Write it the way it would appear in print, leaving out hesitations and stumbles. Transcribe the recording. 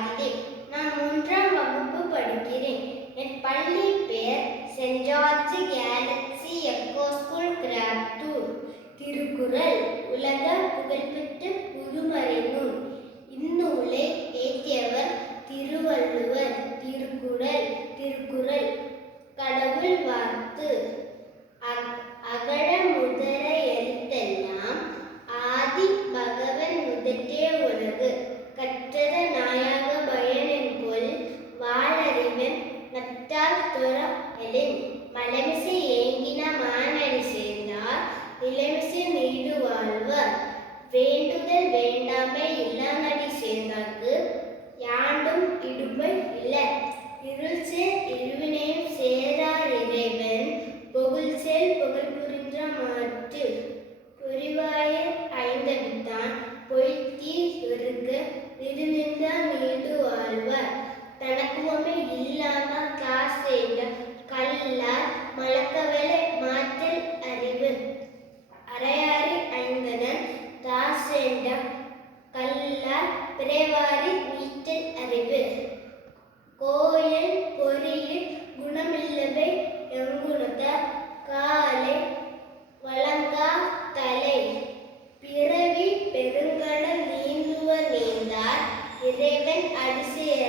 ஆதிலே. நான் 3ஆம் வகுப்பு படிக்கிறேன். என் பள்ளி பெயர் Saint George Galaxy Echo school Kirathoor. Thirukkural உலக புகழ்பெற்ற புதுமறை நூல். இந்நூலை இயற்றியவர் திருவள்ளுவர். திருக்குறள் கடவுள் வாழ்த்து. அகர முதல எழுத்தெல்லாம் ஆதி பகவன் முதற்றே உலகு. கற்றத நாயாக பயனென்கொல் வாளறிவன் நற்றால் துறக்கலின். மலமிசை ஏங்கின மானடி சேர்ந்தார் நிலமிசை நீடு வாழ்வர். வேண்டுதல் வேண்டாமை இல்லானடி சேர்ந்தார்க்கு யாண்டும் இடும்பை இல்லை. இருள் சேர் இருவினையும் சேரார் இறைவன் புகழ் புரின்ற மாட்டு. பொறிவாயர் ஐந்தவித்தான் பொய்த்தீ இருக்க விருந்தின்றார் நீடு வாழ்வர். தனக்குவமை இல்லாத காசேண்ட கல்லார் மலக்கவலை மாற்றல் அறிவு. அரையாரி ஐந்தனன் தாசேண்ட கல்லார் பிறவாரி நீற்றல் அறிவு. கோயில் பொறியில் குணமில்லவை எங்குணத்த காலை வழங்கா தலை. பிறவி பெருங்கடல் நீந்துவர் நீந்தார் இறைவன் அதிசய